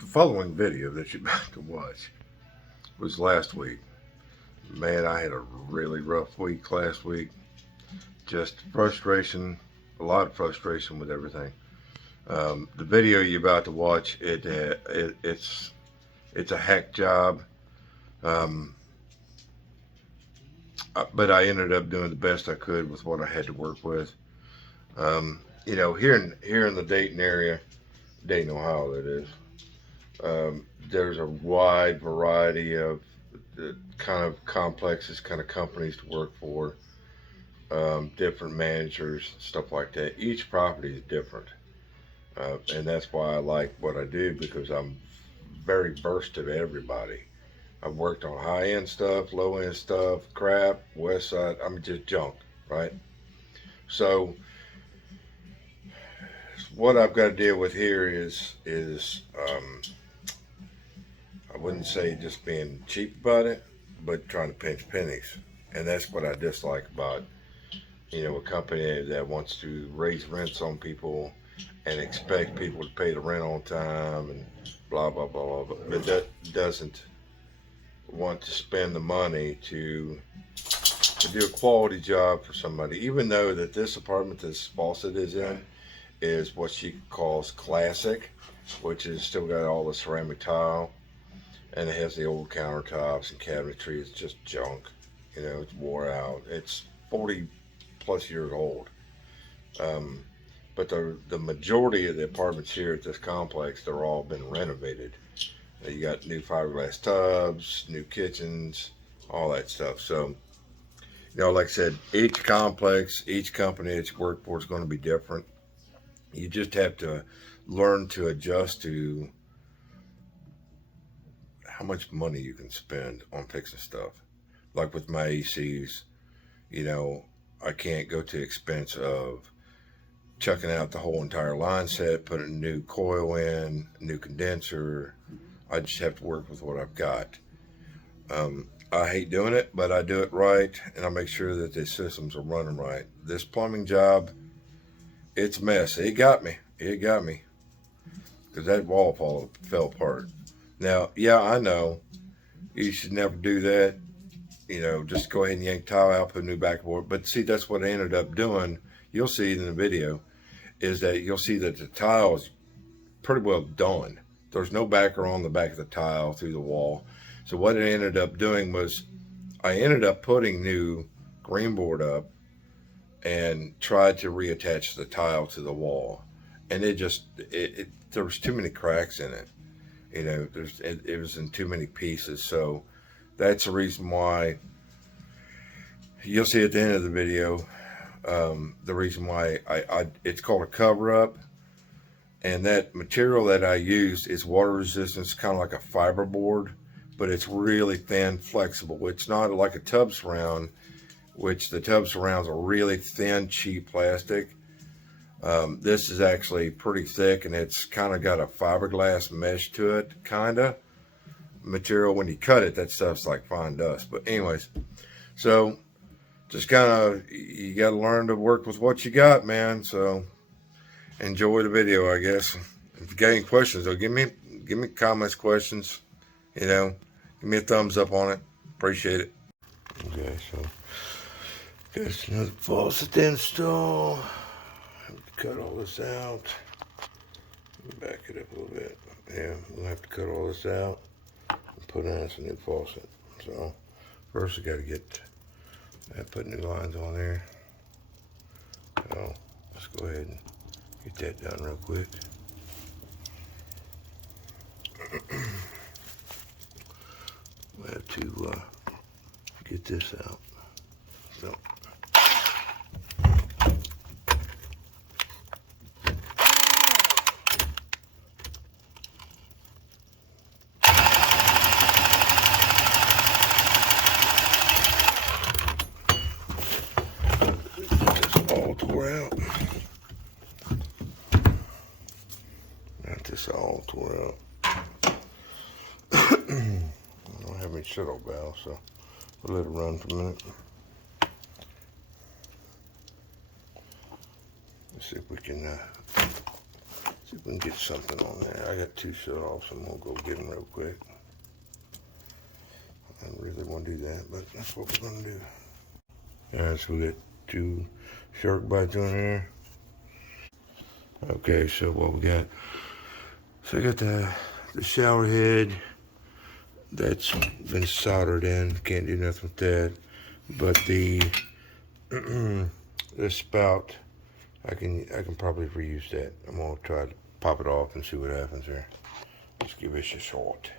The following video that you're about to watch was last week. Man, I had a really rough week last week. Just frustration, a lot of frustration with everything. The video you're about to watch, it's a hack job, um, but I ended up doing the best I could with what I had to work with. Here in the Dayton area, Dayton, Ohio, that is. There's a wide variety of kind of complexes, kind of companies to work for, different managers, stuff like that. Each property is different, and that's why I like what I do because I'm very versed at everybody. I've worked on high end stuff, low end stuff, crap, west side. I'm just junk, right? So what I've got to deal with here is I wouldn't say just being cheap about it, but trying to pinch pennies. And that's what I dislike about, a company that wants to raise rents on people and expect people to pay the rent on time and blah, blah, blah, blah, blah. But that doesn't want to spend the money to do a quality job for somebody, even though that this apartment this faucet is in is what she calls classic, which is still got all the ceramic tile and it has the old countertops and cabinetry. It's just junk. It's wore out. It's 40 plus years old. But the majority of the apartments here at this complex, they're all been renovated. You got new fiberglass tubs, new kitchens, all that stuff. So, like I said, each complex, each company that you work for is going to be different. You just have to learn to adjust to how much money you can spend on fixing stuff. Like with my ACs, I can't go to the expense of chucking out the whole entire line set, putting a new coil in, new condenser. I just have to work with what I've got. I hate doing it, but I do it right, and I make sure that the systems are running right. This plumbing job, it's a mess. It got me. Because that wall fell apart. Now, yeah, I know you should never do that. Just go ahead and yank tile out, put a new backboard. But see, that's what I ended up doing. You'll see in the video is that you'll see that the tile is pretty well done. There's no backer on the back of the tile through the wall. So what I ended up doing was I ended up putting new green board up and tried to reattach the tile to the wall. And there was too many cracks in it. It was in too many pieces. So that's the reason why you'll see at the end of the video, the reason why it's called a cover up. And that material that I used is water resistant, kind of like a fiber board, but it's really thin, flexible. It's not like a tub surround, which the tub surrounds are really thin, cheap plastic. This is actually pretty thick, and it's kind of got a fiberglass mesh to it, kind of material. When you cut it, that stuff's like fine dust. But anyways, so just kind of, you got to learn to work with what you got, man. So enjoy the video, I guess. If you got any questions, though, give me comments, questions. Give me a thumbs up on it. Appreciate it. Okay, so got another faucet to install. Cut all this out. Back it up a little bit. Yeah, we'll have to cut all this out and put in some new faucet. So first we got to put new lines on there. So let's go ahead and get that done real quick. We have to get this out. So. All tore out. Got this all tore out. I don't have any shuttle valve, so we'll let it run for a minute. Let's see if we can See if we can get something on there. I got two shut off, so I'm gonna go get them real quick. I don't really want to do that, but that's what we're gonna do. Alright, so we got 2 shark bites on here. Okay, so what we got? So I got the shower head that's been soldered in. Can't do nothing with that. But the the spout, I can probably reuse that. I'm gonna try to pop it off and see what happens there. Let's give this a shot.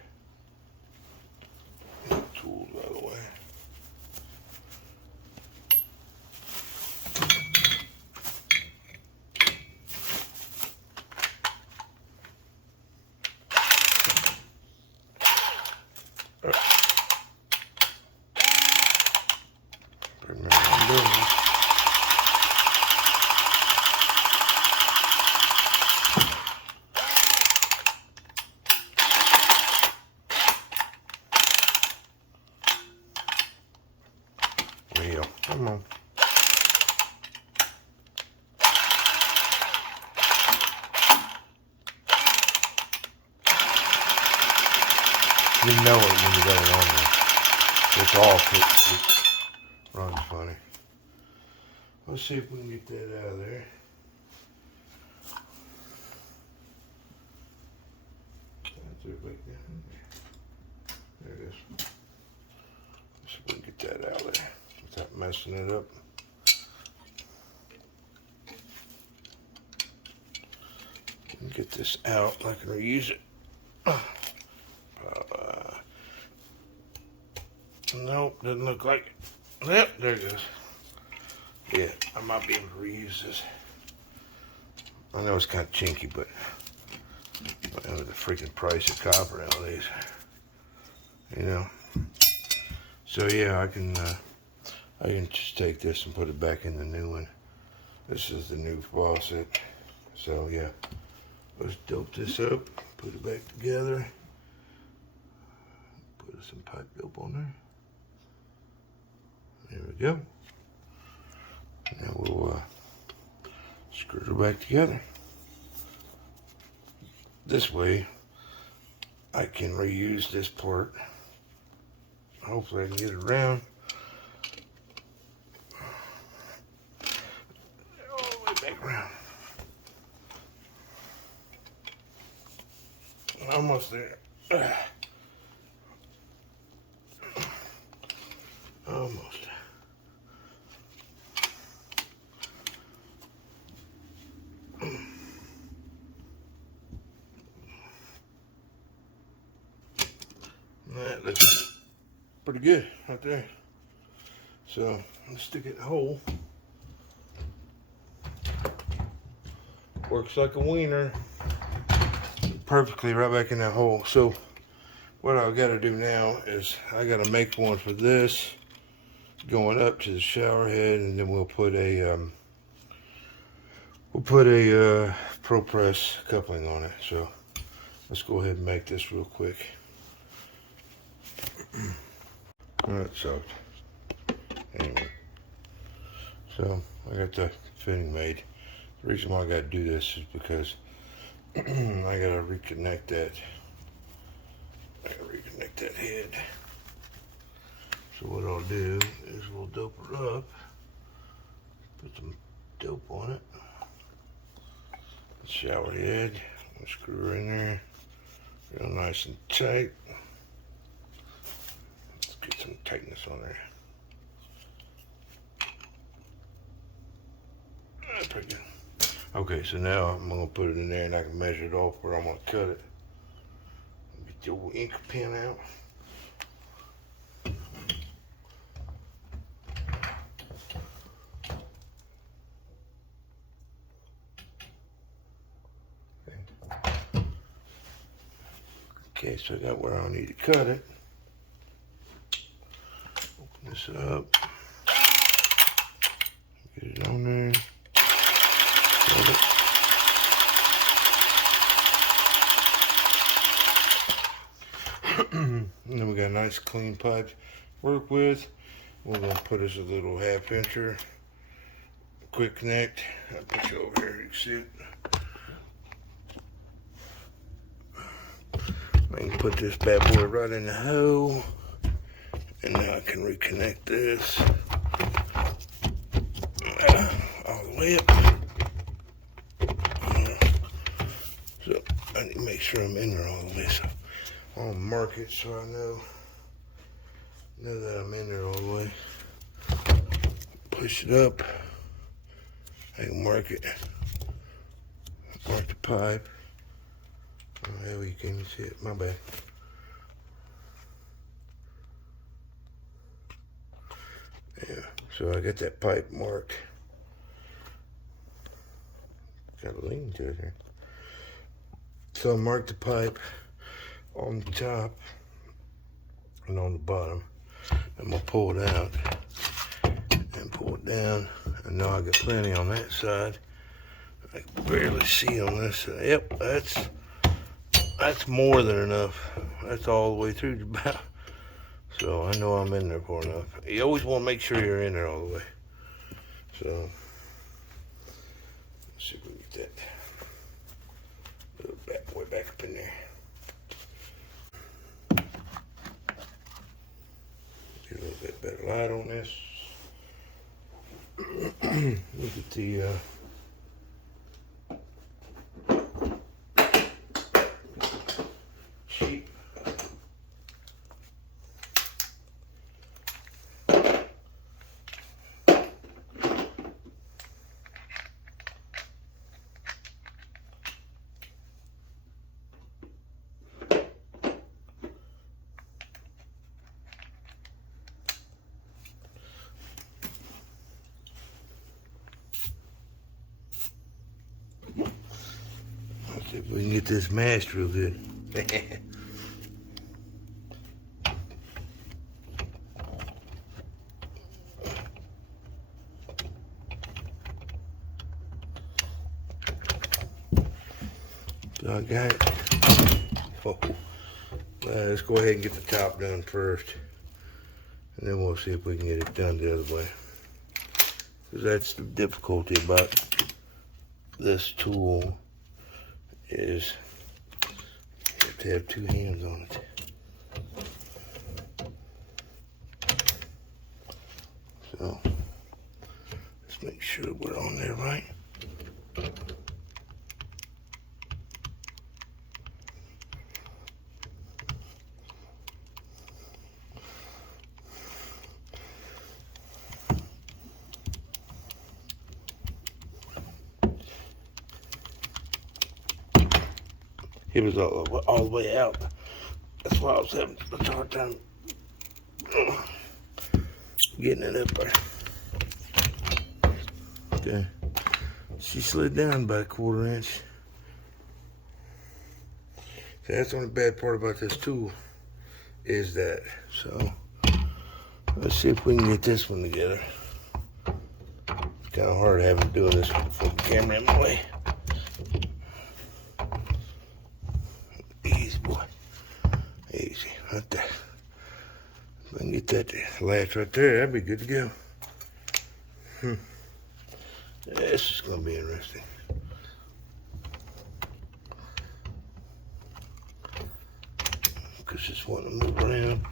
Tools out of the way. Remember what I'm doing. Come on. You know it when you got it on there. It's off. It runs funny. Let's see if we can get that out of there. There it is. Let's see if we can get that out of there without messing it up. Get this out. I can reuse it. Nope, doesn't look like it. Yep, there it goes. Yeah, I might be able to reuse this. I know it's kind of chinky, but the freaking price of copper nowadays, you know. So yeah, I can just take this and put it back in the new one. This is the new faucet. So yeah, let's dope this up, put it back together. Put some pipe dope on there. There we go. Now we'll screw it back together. This way, I can reuse this part. Hopefully I can get it around. All the way back around. Almost there. Almost. That looks pretty good right there. So let's stick it in the hole. Works like a wiener. Perfectly right back in that hole. So what I've got to do now is I got to make one for this going up to the shower head, and then we'll put a Pro Press coupling on it. So let's go ahead and make this real quick. That sucked. Anyway, so I got the fitting made. The reason why I got to do this is because I got to reconnect that. I got to reconnect that head. So what I'll do is we'll dope her up, put some dope on it. Shower head, we'll screw her in there, real nice and tight. Let's get some tightness on there. That's pretty good. Okay, so now I'm gonna put it in there and I can measure it off where I'm gonna cut it. Get your ink pen out. Okay, so I got where I need to cut it. Open this up. Get it on there. Cut it. And then we got a nice clean pipe to work with. We're gonna put us a little 1/2 incher. Quick connect. I'll put you over here, you can see it. can put this bad boy right in the hole, and now I can reconnect this all the way up. So I need to make sure I'm in there all the way. So I'll mark it so I know that I'm in there all the way. Push it up. I can mark it. Mark the pipe. Oh, there you can't see it. My bad. Yeah, so I got that pipe marked. Got a lean to it here. So I marked the pipe on the top and on the bottom. I'm gonna pull it out and pull it down. And now I got plenty on that side. I can barely see on this side. Yep, that's more than enough. That's all the way through the bow. So I know I'm in there far enough. You always want to make sure you're in there all the way. So let's see if we can get that little bad boy back up in there. Get a little bit better light on this. Look at the sheep. Let's see if we can get this mashed real good. So I got it. Oh. Let's go ahead and get the top done first. And then we'll see if we can get it done the other way. Because that's the difficulty about this tool, is you have to have two hands on it. So let's make sure we're on there right. It was all the way out. That's why I was having a hard time getting it up there. Okay. She slid down by a 1/4 inch. So that's the only bad part about this tool, is that. So let's see if we can get this one together. It's kind of hard having to do this before the camera in my way. Easy, boy. Easy. Right there. If I can get that to latch right there, that'd be good to go. This is going to be interesting. Because it's wanting to move around.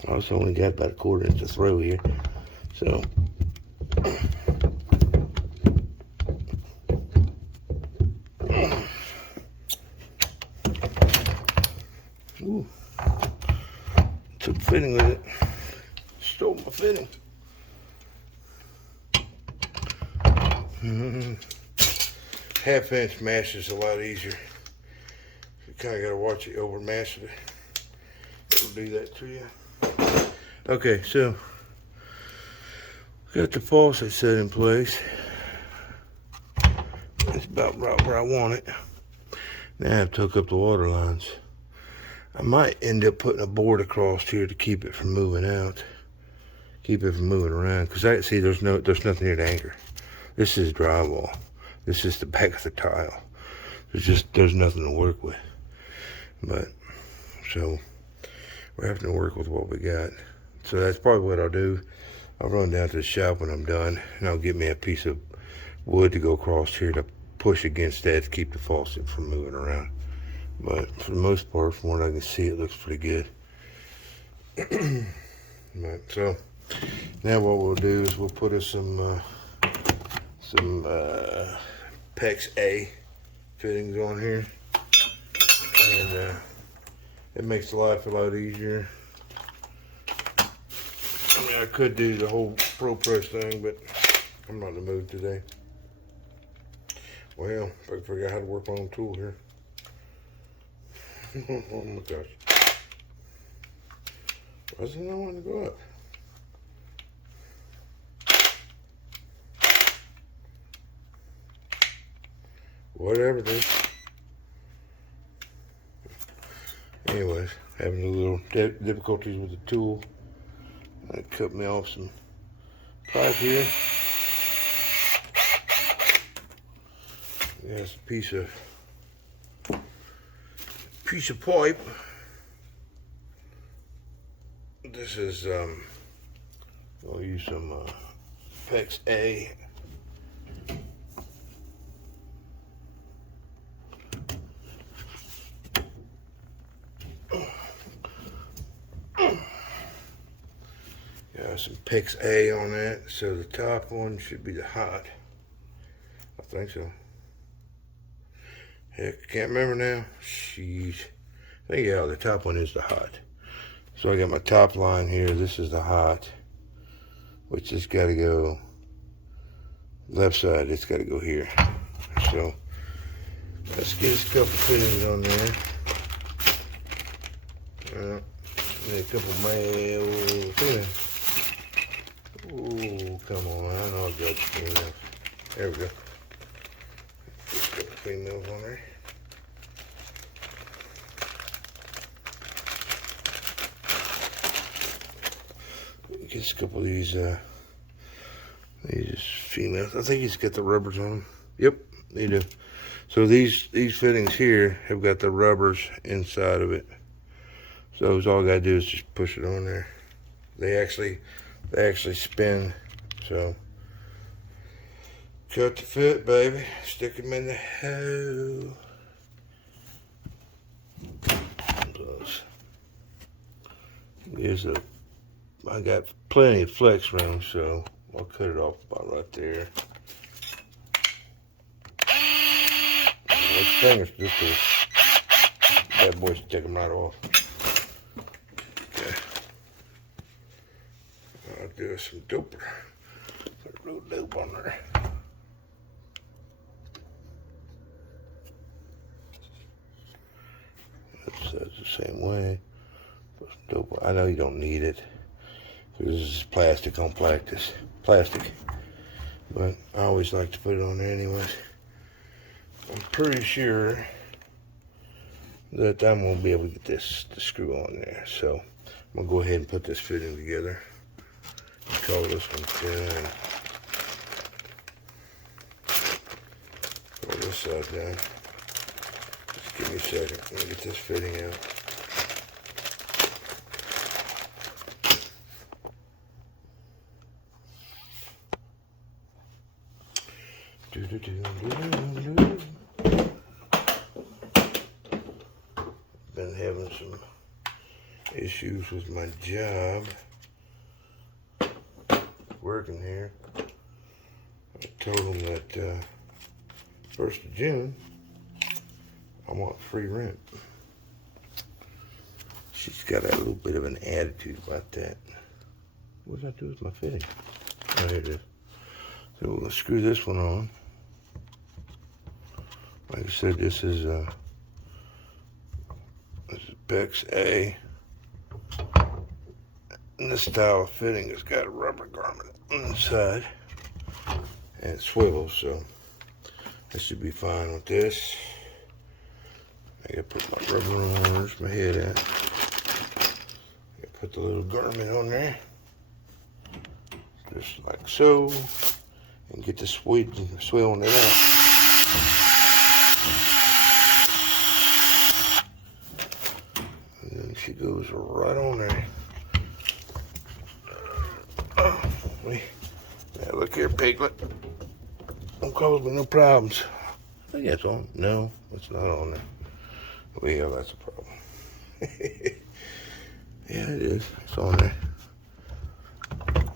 I also only got about a 1/4 inch to throw here, so ooh, took fitting with it, stole my fitting. Half inch mash is a lot easier. You kind of got to watch it over mash it. It'll do that to you. Okay, so got the faucet set in place. It's about right where I want it. Now I have to hook up the water lines. I might end up putting a board across here to keep it from moving out, keep it from moving around. Cause I see there's nothing here to anchor. This is drywall. This is the back of the tile. There's nothing to work with. But, so, we're having to work with what we got. So that's probably what I'll do. I'll run down to the shop when I'm done, and I'll get me a piece of wood to go across here to push against that to keep the faucet from moving around. But for the most part, from what I can see, it looks pretty good. Right, so now what we'll do is we'll put us some PEX A fittings on here, and it makes life a lot easier. I mean, I could do the whole Pro Press thing, but I'm not in the mood today. Well, if I can figure out how to work my own tool here. Oh my gosh. Why doesn't it want to go up? Whatever it is. Anyways, having a little difficulties with the tool. I cut me off some pipe here. There's a piece of pipe. This is I'll use some PEX A. Got some PEX A on that, so the top one should be the hot. I think so. Heck, I can't remember now. Sheesh. I think, yeah, the top one is the hot. So I got my top line here. This is the hot, which has got to go left side. It's got to go here. So let's get a couple fittings on there. Need a couple male fittings. Oh, come on. I know I got females. There we go. Just a couple females on there. Get a couple of these females. I think he's got the rubbers on them. Yep, they do. So these fittings here have got the rubbers inside of it. So all I gotta do is just push it on there. They actually spin. So cut the fit, baby. Stick them in the hole. I got plenty of flex room, so I'll cut it off about right there. Those fingers, bad boys, take them right off. Okay. I'll do some doper. Put a little dope on there. That's the same way. Put some dope. I know you don't need it. This is plastic on plastic, but I always like to put it on there anyways. I'm pretty sure that I won't be able to get the screw on there, so I'm gonna go ahead and put this fitting together. Call this one done. Roll this side down. Just give me a second. Let me get this fitting out. Been having some issues with my job working here. I told them that 1st of June I want free rent. She's got a little bit of an attitude about that. What did I do with my fitting? Oh, here it is. So we'll screw this one on. Like I said, this is PEX A. And this style of fitting has got a rubber garment inside. And it swivels, so this should be fine with this. I gotta put my rubber on. Where's my head at? I gotta put the little garment on there. Just like so. and get the swelling it out. And then she goes right on there. Now look here, Piglet. Don't cause me no problems. I think that's on. No, it's not on there. Well, that's a problem. Yeah, it is. It's on there.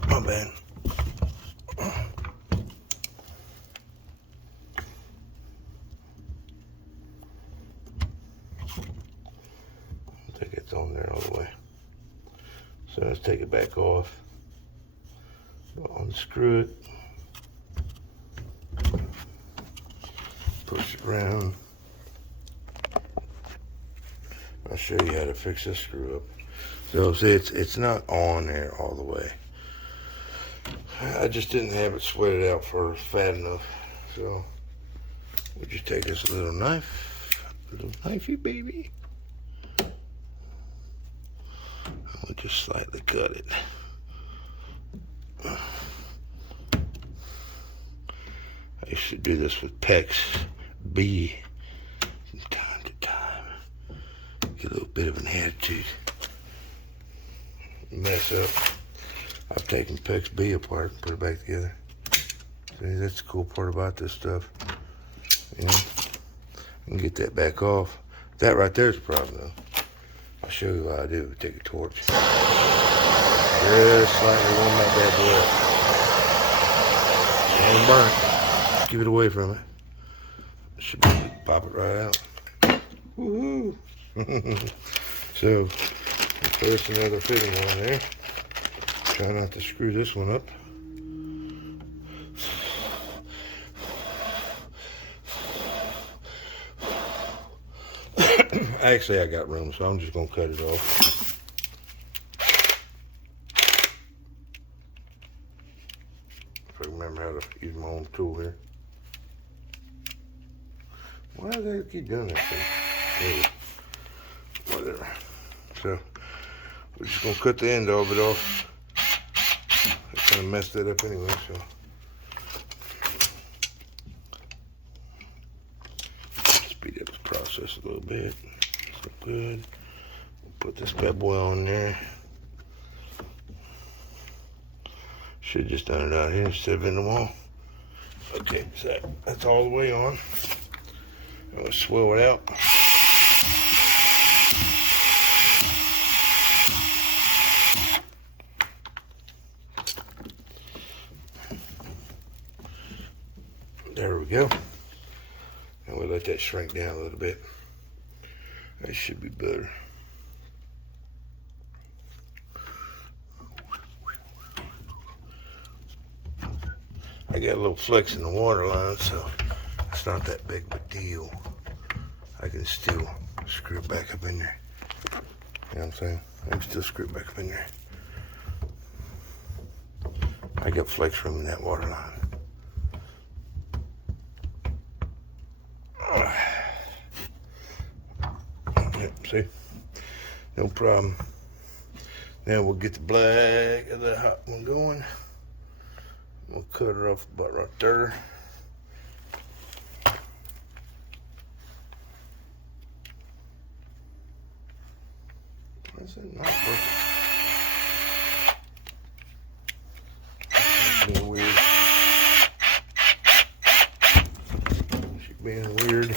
My bad. I think it's on there all the way. So let's take it back off. Unscrew it. Push it around. I'll show you how to fix this screw up. So see, it's not on there all the way. I just didn't have it sweated out for fat enough. So we'll just take this little knifey baby. We'll just slightly cut it. I used to do this with PEX B from time to time. Get a little bit of an attitude. Mess up. I've taken PEX B apart and put it back together. See, that's the cool part about this stuff. You know, I can get that back off. That right there is a problem though. I'll show you what I do. Take a torch. Just slightly warm that bad boy up. Don't burn it. Give it away from it. Should pop it right out. Woohoo! So, there's another fitting on there. Try not to screw this one up. Actually, I got room, so I'm just going to cut it off. If I remember how to use my own tool here. Why do they keep doing that thing? Anyway, whatever. So, we're just going to cut the end of it off. I kind of messed that up anyway, so. Speed up the process a little bit. So good. We'll put this bad boy on there. Should have just done it out here instead of in the wall. Okay, so that's all the way on. I'm going to swell it out. There we go. And we'll let that shrink down a little bit. That should be better. I got a little flex in the water line, so it's not that big of a deal. I can still screw it back up in there. You know what I'm saying? I can still screw it back up in there. I got flex room in that water line. Yep, see? No problem. Now we'll get the black of the hot one going. We'll cut it off about right there. Is it not working? It's being weird. She's being weird.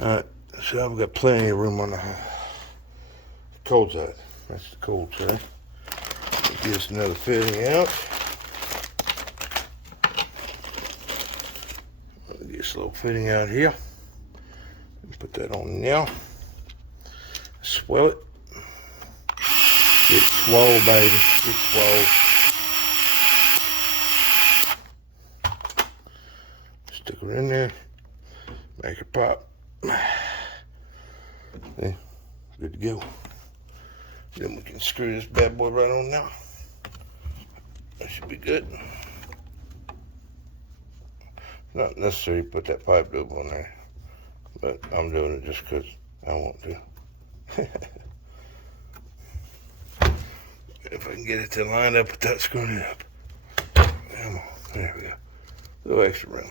Alright, so I've got plenty of room on the cold side. That's the cold side. Get us another fitting out. Get this little fitting out here. Put that on now. Swell it. It's swole, baby. It's swole. Stick it in there. Make it pop. Okay, good to go. Then we can screw this bad boy right on now. That should be good. Not necessary to put that pipe dope on there, but I'm doing it just because I want to. If I can get it to line up without screwing it up. Come on, there we go. A little extra room.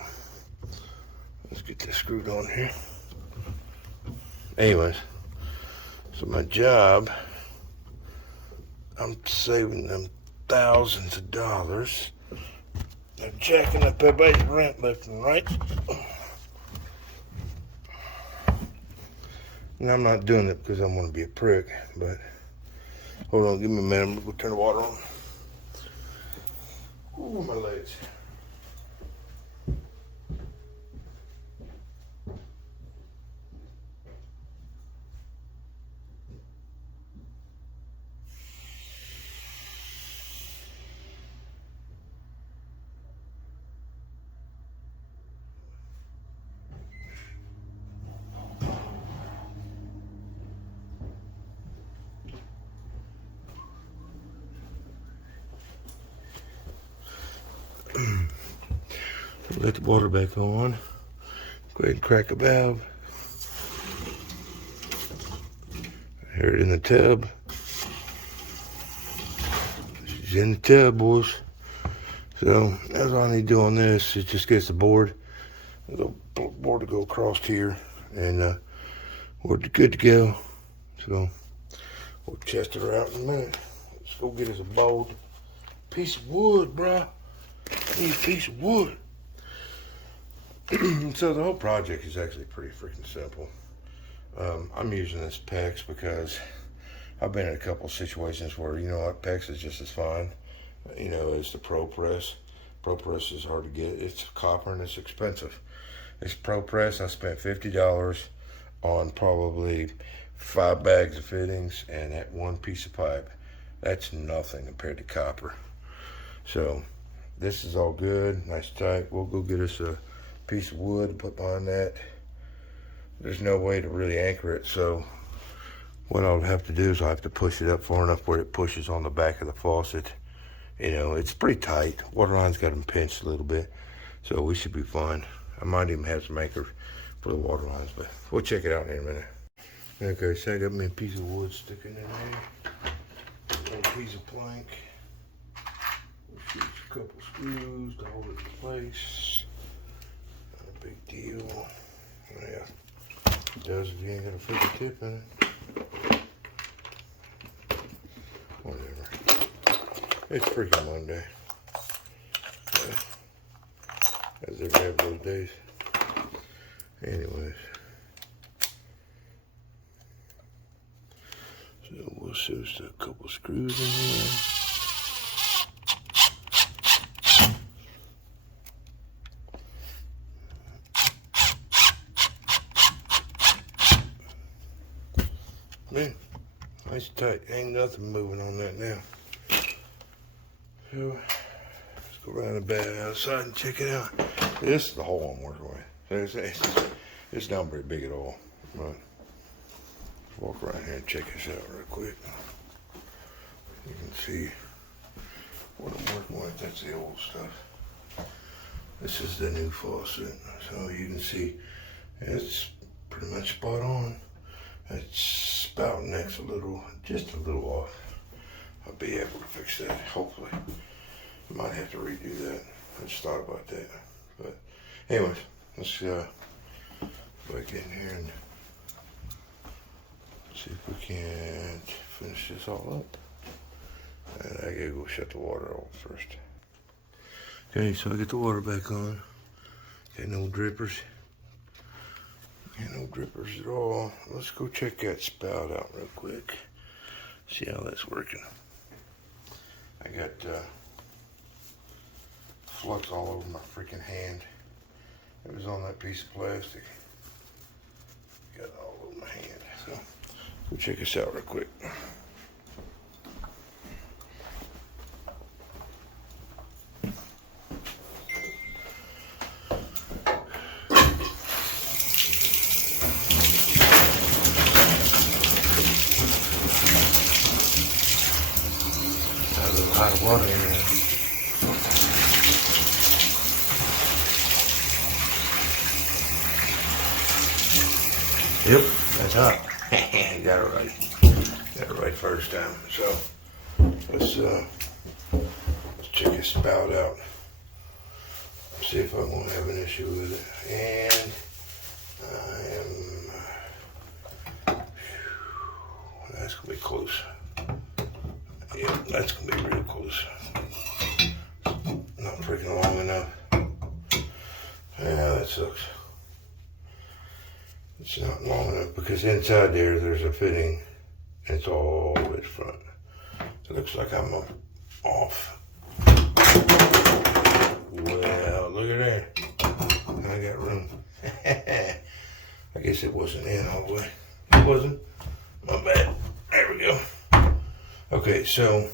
Let's get this screwed on here. Anyways, so my job, I'm saving them thousands of dollars. I'm jacking up everybody's rent left and right. And I'm not doing it because I want to be a prick, but hold on, give me a minute. I'm going to go turn the water on. Ooh, my legs. Let the water back on. Go ahead and crack a valve. Here it in the tub. She's in the tub, boys. So that's all I need to do on this. It just gets the board. The board to go across here, and we're good to go. So we'll chest her out in a minute. Let's go get us a bold piece of wood, bruh. I need a piece of wood. So the whole project is actually pretty freaking simple. I'm using this PEX because I've been in a couple of situations where, you know what, PEX is just as fine, you know, as the Pro Press. Pro Press is hard to get. It's copper and it's expensive. This Pro Press, I spent $50 on probably 5 bags of fittings and that one piece of pipe. That's nothing compared to copper. So this is all good, nice tight. We'll go get us a piece of wood to put behind that. There's no way to really anchor it, so what I'll have to do is I'll have to push it up far enough where it pushes on the back of the faucet. You know, it's pretty tight. Water line's got them pinched a little bit, so we should be fine. I might even have some anchor for the water lines, but we'll check it out in a minute. Okay, so I got me a piece of wood sticking in there. A little piece of plank. We'll shoot a couple screws to hold it in place. Not a big deal. Yeah, it does if you ain't got a freaking tip in it. Whatever. It's freaking Monday. As every have those days. Anyways. So we'll shoot a couple screws in here. Man, nice and tight. Ain't nothing moving on that now. So let's go around the back outside and check it out. This is the hole I'm working with. It's not very big at all. But let's walk around here and check this out real quick. You can see what I'm working with. That's the old stuff. This is the new faucet. So you can see it's pretty much spot on. That spout neck's just a little off. I'll be able to fix that, hopefully. I might have to redo that. I just thought about that. But anyways, let's go back in here and see if we can't finish this all up. And I gotta go shut the water off first. Okay, so I get the water back on. Got no drippers. No drippers at all. Let's go check that spout out real quick. See how that's working. I got flux all over my freaking hand. It was on that piece of plastic. Got it all over my hand. So go check this out real quick. Hot water in there. Yep, that's hot. Got it right. Got it right first time. So let's check his spout out. see if I'm going to have an issue with it. And that's going to be close. Yeah, that's going to be real close. Not freaking long enough. Yeah, that sucks. It's not long enough because inside there's a fitting. And it's all the way to front. It looks like I'm off. Well, look at there. I got room. I guess it wasn't in all the way. It wasn't. My bad. There we go. Okay, so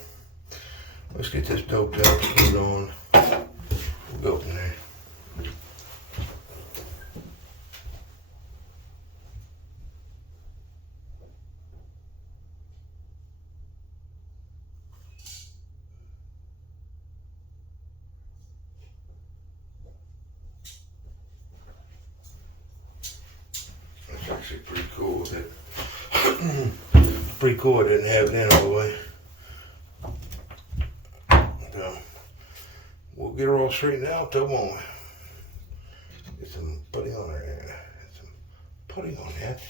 let's get this doped out, screwed on. We'll go from there. That's actually pretty cool. Pretty cool I didn't have it in all the way. So, we'll get her all straightened out though, won't we? Get some putty on her. Get some putty on that.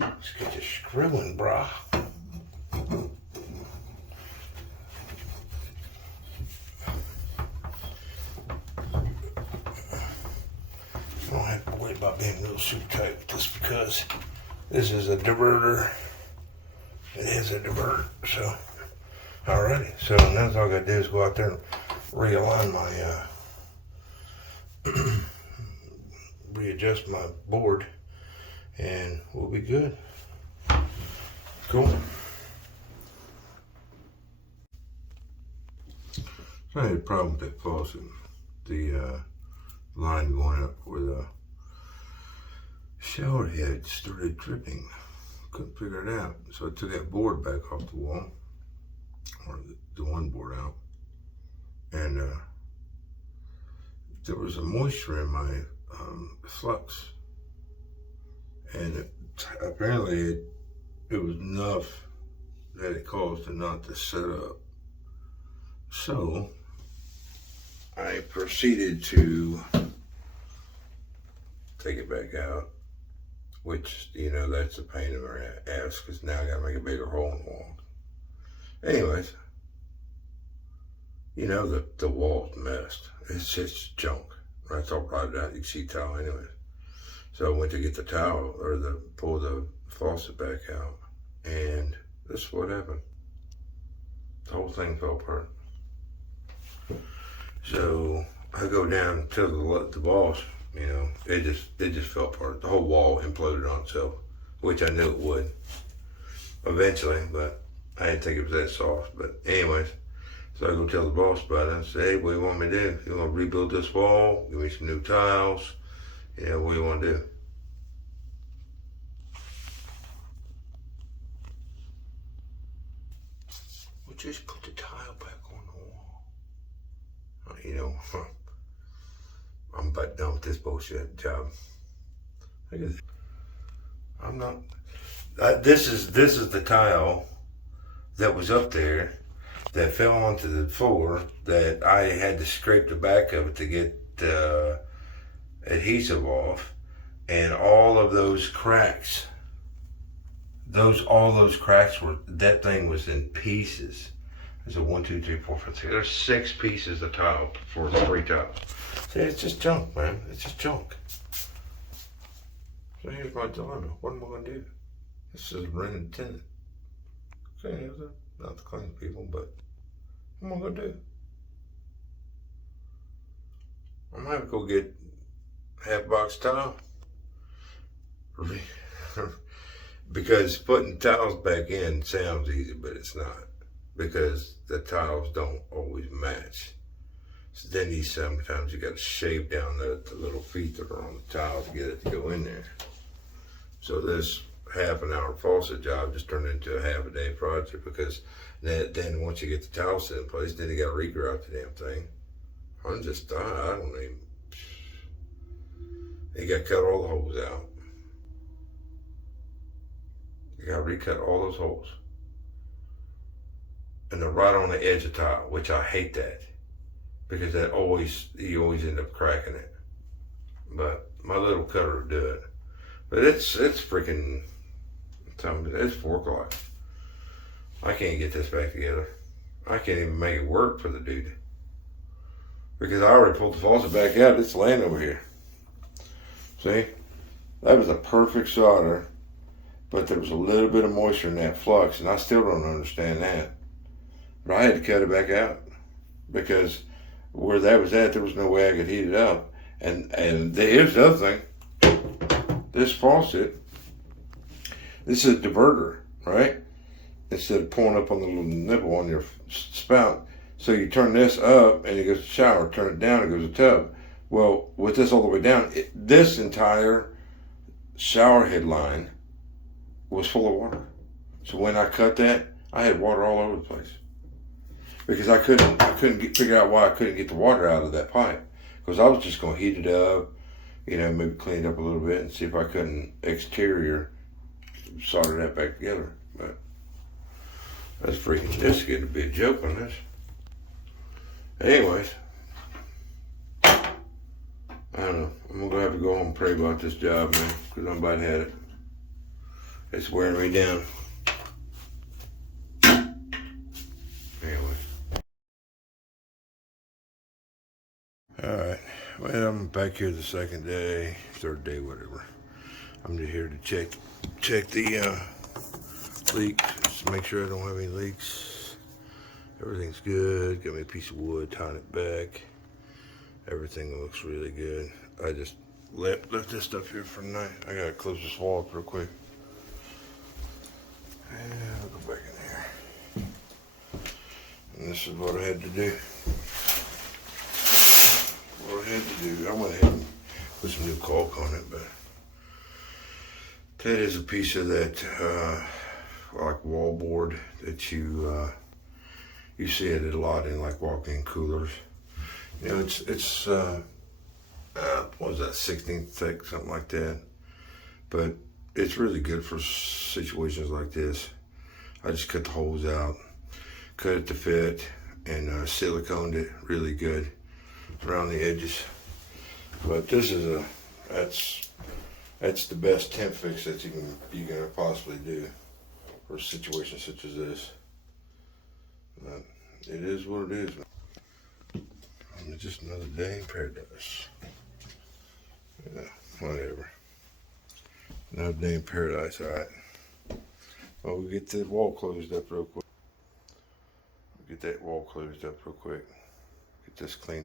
Let's get this screwing, brah. I don't have to worry about being real super tight with this because this is a diverter. It is a diverter, so alrighty. So now all I gotta do is go out there and realign my readjust my board and we'll be good. Cool. I had a problem with that faucet. The line going up where the shower head started dripping. Couldn't figure it out. So I took that board back off the wall, or the one board out, and there was a moisture in my flux, and apparently it was enough that it caused it not to set up. So I proceeded to take it back out, which, you know, that's a pain in my ass because now I gotta make a bigger hole in the wall. Anyways, you know, the wall's messed. It's just junk. That's all rotted out. You can see tile anyways. So I went to get the towel or pull the faucet back out, and this is what happened. The whole thing fell apart. So I go down to the boss, you know, it just fell apart. The whole wall imploded on itself, which I knew it would eventually, but I didn't think it was that soft. But anyways, so I go tell the boss about it. I say, hey, what do you want me to do? You want to rebuild this wall? Give me some new tiles? You know, what do you want to do? Well, just put the tile back on the wall. You know, I'm about done with this bullshit job. I'm not. This is the tile that was up there that fell onto the floor that I had to scrape the back of it to get the adhesive off, and all of those cracks. All those cracks were. That thing was in pieces. There's a 1, 2, 3, 4, 5, 6. There's 6 pieces of tile for 3 tiles. See, it's just junk, man. It's just junk. So here's my dilemma. What am I going to do? This is rented tenant. Okay, not the clean people, but what am I going to do? I'm going to have to go get half-box tile. Because putting tiles back in sounds easy, but it's not. Because the tiles don't always match. So then sometimes you got to shave down the little feet that are on the tile to get it to go in there. So this half-an-hour faucet job just turned into a half-a-day project because then once you get the tile set in place, then you got to regrout the damn thing. I don't even. You got to cut all the holes out. You got to recut all those holes. And they're right on the edge of tile, which I hate that. because you always end up cracking it. But my little cutter will do it. But it's freaking, it's fork life. I can't get this back together. I can't even make it work for the dude. Because I already pulled the faucet back out. It's laying over here. See? That was a perfect solder. But there was a little bit of moisture in that flux. And I still don't understand that. But I had to cut it back out. Because where that was at, there was no way I could heat it up. And here's the other thing. This faucet, this is a diverter, right? Instead of pulling up on the little nipple on your spout. So you turn this up and it goes to shower. Turn it down, it goes to tub. Well, with this all the way down, this entire shower head line was full of water. So when I cut that, I had water all over the place. Because I couldn't figure out why I couldn't get the water out of that pipe. Because I was just going to heat it up, you know, maybe clean it up a little bit and see if I couldn't exterior solder that back together. But that's freaking, this is getting to be a joke on this. Anyways, I don't know. I'm going to have to go home and pray about this job, man, because I'm about to have it. It's wearing me down. Anyway. Alright, well, I'm back here the second day, third day, whatever. I'm just here to check the leaks, just make sure I don't have any leaks. Everything's good. Got me a piece of wood, tying it back. Everything looks really good. I just left this stuff here for the night. I gotta close this wall up real quick. And I'll go back in here. And this is what I had to do. I went ahead and put some new caulk on it, but that is a piece of that like wall board that you see it a lot in like walk-in coolers. You know, it's what was that, 16th thick, something like that. But it's really good for situations like this. I just cut the holes out, cut it to fit, and siliconed it really good around the edges. But this is that's the best temp fix that you can possibly do for a situation such as this. But it is what it is. It's just another day in paradise. Yeah, whatever. Another day in paradise, alright. Well, we'll get the wall closed up real quick. Get that wall closed up real quick. Get this cleaned.